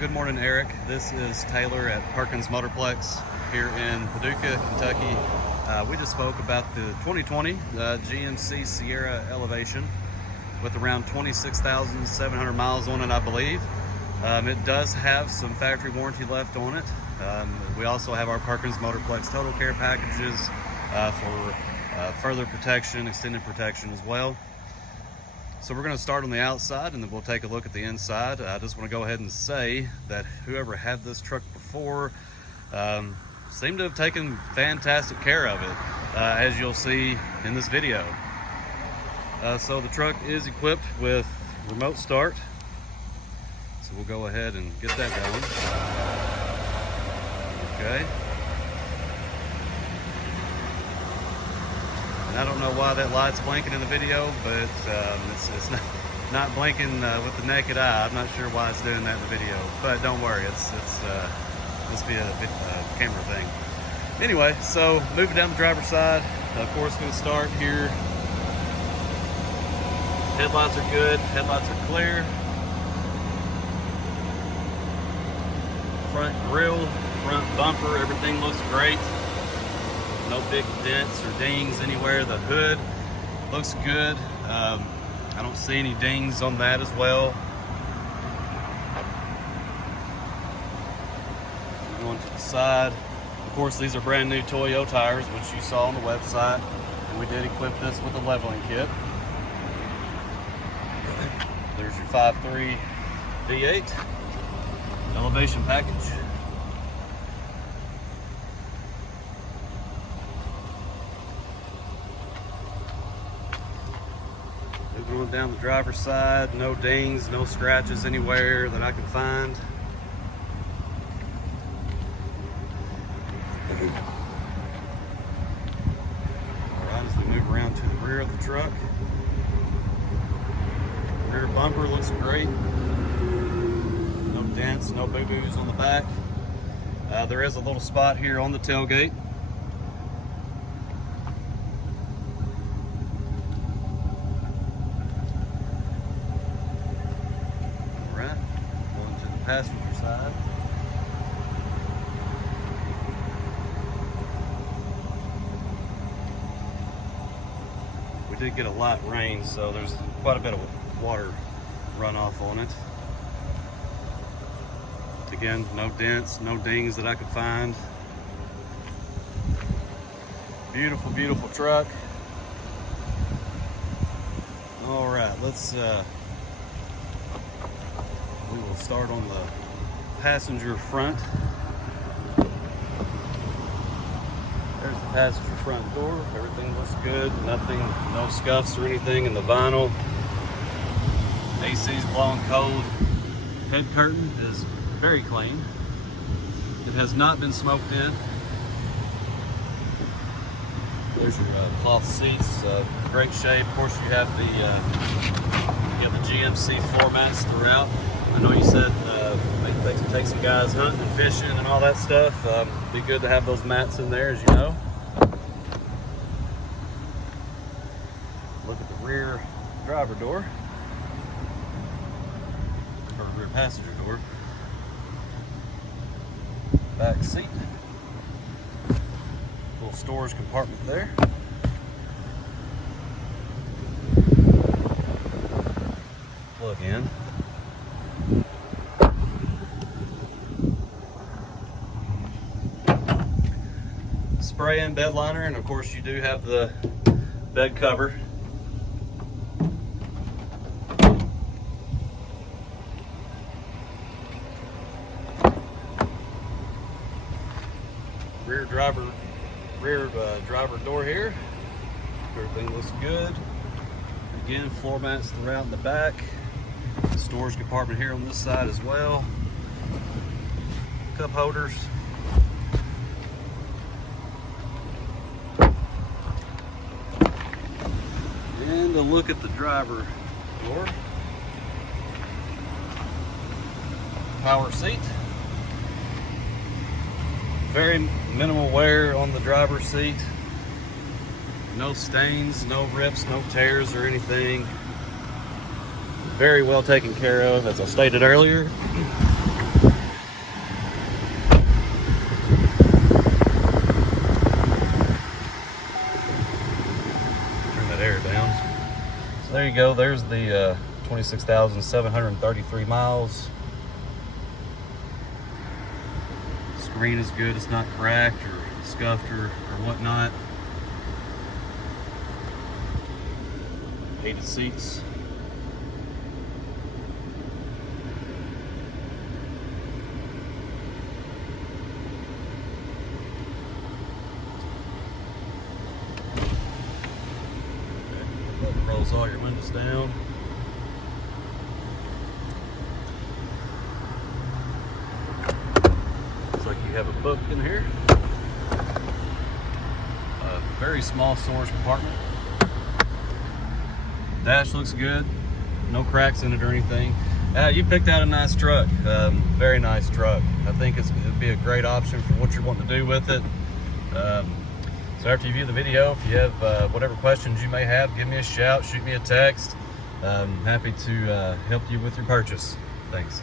Good morning, Eric. This is Taylor at Perkins Motorplex here in Paducah, Kentucky. We just spoke about the 2020 GMC Sierra Elevation with around 26,700 miles on it, I believe. It does have some factory warranty left on it. We also have our Perkins Motorplex Total Care packages for further protection, extended protection as well. So we're going to start on the outside and then we'll take a look at the inside. I just want to go ahead and say that whoever had this truck before seemed to have taken fantastic care of it, as you'll see in this video. So the truck is equipped with remote start. So we'll go ahead and get that going. Okay. I don't know why that light's blinking in the video, but it's not blinking with the naked eye. I'm not sure why it's doing that in the video, but don't worry, it's must be a camera thing. Anyway, so moving down the driver's side, of course, going to start here. Headlights are good, headlights are clear. Front grille, front bumper, everything looks great. No big dents or dings anywhere. The hood looks good. I don't see any dings on that as well. Going to the side. Of course, these are brand new Toyo tires, which you saw on the website. And we did equip this with a leveling kit. There's your 5.3 V8 elevation package. Going down the driver's side, no dings, no scratches anywhere that I can find. Alright, as we move around to the rear of the truck. Rear bumper looks great. No dents, no boo-boos on the back. There is a little spot here on the tailgate. Passenger side. We did get a light rain, so there's quite a bit of water runoff on it. Again, no dents, no dings that I could find. Beautiful, beautiful truck. All right, let's we will start on the passenger front. There's the passenger front door. Everything looks good. Nothing, no scuffs or anything in the vinyl. AC's blowing cold. Head curtain is very clean. It has not been smoked in. There's your cloth seats, great shape. Of course, you have the GMC floor mats throughout. I know you said maybe take some guys hunting and fishing and all that stuff. Be good to have those mats in there, as you know. Look at the rear driver door, or rear passenger door. Back seat. Little storage compartment there. Plug in. Spray in bed liner, and of course you do have the bed cover. Rear driver door here. Everything looks good. Again, floor mats throughout in the back. Storage compartment here on this side as well. Cup holders. And a look at the driver door. Power seat. Very minimal wear on the driver's seat. No stains, no rips, no tears or anything. Very well taken care of, as I stated earlier. go. There's the 26,733 miles. Screen is good. It's not cracked or scuffed or whatnot. Heated seats. Rolls all your windows down. Looks like you have a book in here. A very small storage compartment. Dash looks good. No cracks in it or anything. You picked out a nice truck. Very nice truck. I think it'd be a great option for what you're wanting to do with it. So after you view the video, if you have whatever questions you may have, give me a shout, shoot me a text. I'm happy to help you with your purchase. Thanks.